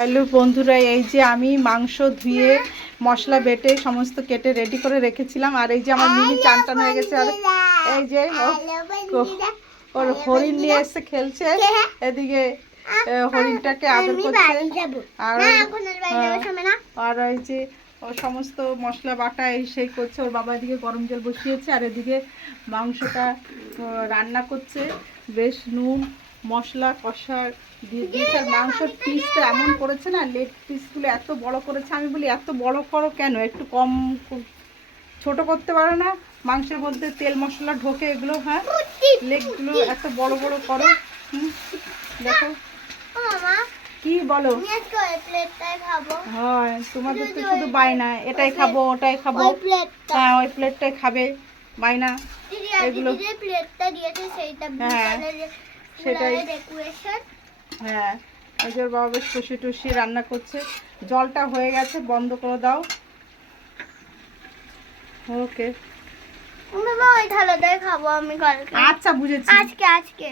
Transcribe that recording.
Hello বন্ধুরা, এই যে আমি মাংস ধুয়ে মশলা বেটে সমস্ত কেটে রেডি করে রেখেছিলাম। আর এই যে আমার মিনি চান টান হয়ে গেছে। আর এই যে ওর হরিণ নিয়ে এসে খেলছে, এদিকে হরিণটাকে আদর করছে। আর এই যে ও সমস্ত মশলা বাটা এই সেই করছে। ওর বাবা এদিকে গরম জল বসিয়েছে, আর এদিকে মাংসটা রান্না করছে। বেশ নুন মশলা কষা দিয়ে দিয়েছে। আর মাংসের পিসটা এমন করেছে না, লেগ পিসগুলো এত বড় করেছে। আমি বলি এত বড় করো কেন, একটু কম ছোট করতে পারো না? মাংসের মধ্যে তেল মশলা ঢোকে এগুলো। হ্যাঁ, লেগগুলো এত বড় বড় করো। দেখো কি বলো। হ্যাঁ, তোমাদের তো শুধু বায়না, এটাই খাবো ওটাই খাবো। হ্যাঁ, ওই প্লেটটাই খাবে, বায়না এগুলো। হ্যাঁ সেটাই। হ্যাঁ, এই যে ওর বাবা বেশ কষি টুসি রান্না করছে। জলটা হয়ে গেছে, বন্ধ করে দাও। ওকে, ওই থালাটাই খাবো আমি কালকে। আচ্ছা বুঝেছি। আজকে